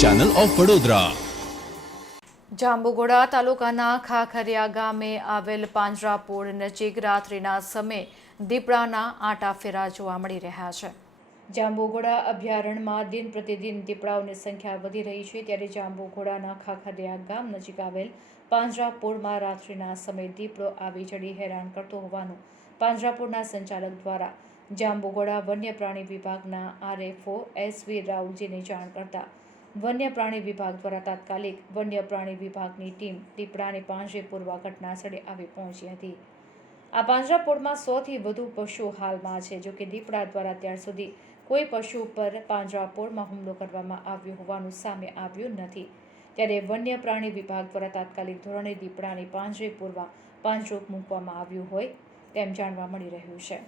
Channel of Vadodara Jambughoda તાલુકાના ખાખરિયા ગામે આવેલ પાંજરાપોળ નજીક રાત્રિના સમયે દીપડાના આટા ફેરા જોવા મળી રહ્યા છે. જાંબુઘોડા અભયારણ્યમાં દિન પ્રતિદિન દીપડાઓની સંખ્યા વધી રહી છે. ત્યારે જાંબુઘોડાના ખાખરિયા ગામ નજીક આવેલ પાંજરાપોળમાં રાત્રિના સમયે દીપડો આવી ચડી હેરાન કરતો હોવાનું પાંજરાપોળના સંચાલક દ્વારા જાંબુઘોડા વન્ય પ્રાણી વિભાગના આરએફઓ એસવી રાઉલજીને જાણ કરતા વન્ય પ્રાણી વિભાગ દ્વારા તાત્કાલિક વન્ય પ્રાણી વિભાગની ટીમ દીપડાને પાંજરે પૂરવા ઘટના સ્થળે આવી પહોંચી હતી. આ પાંજરાપોળમાં સોથી વધુ પશુ હાલમાં છે, જોકે દીપડા દ્વારા અત્યાર સુધી કોઈ પશુ પર પાંજરાપોળમાં હુમલો કરવામાં આવ્યો હોવાનું સામે આવ્યું નથી. ત્યારે વન્ય પ્રાણી વિભાગ દ્વારા તાત્કાલિક ધોરણે દીપડાને પાંજરે પૂરવા પાંજરો મૂકવામાં આવ્યું હોય તેમ જાણવા મળી રહ્યું છે.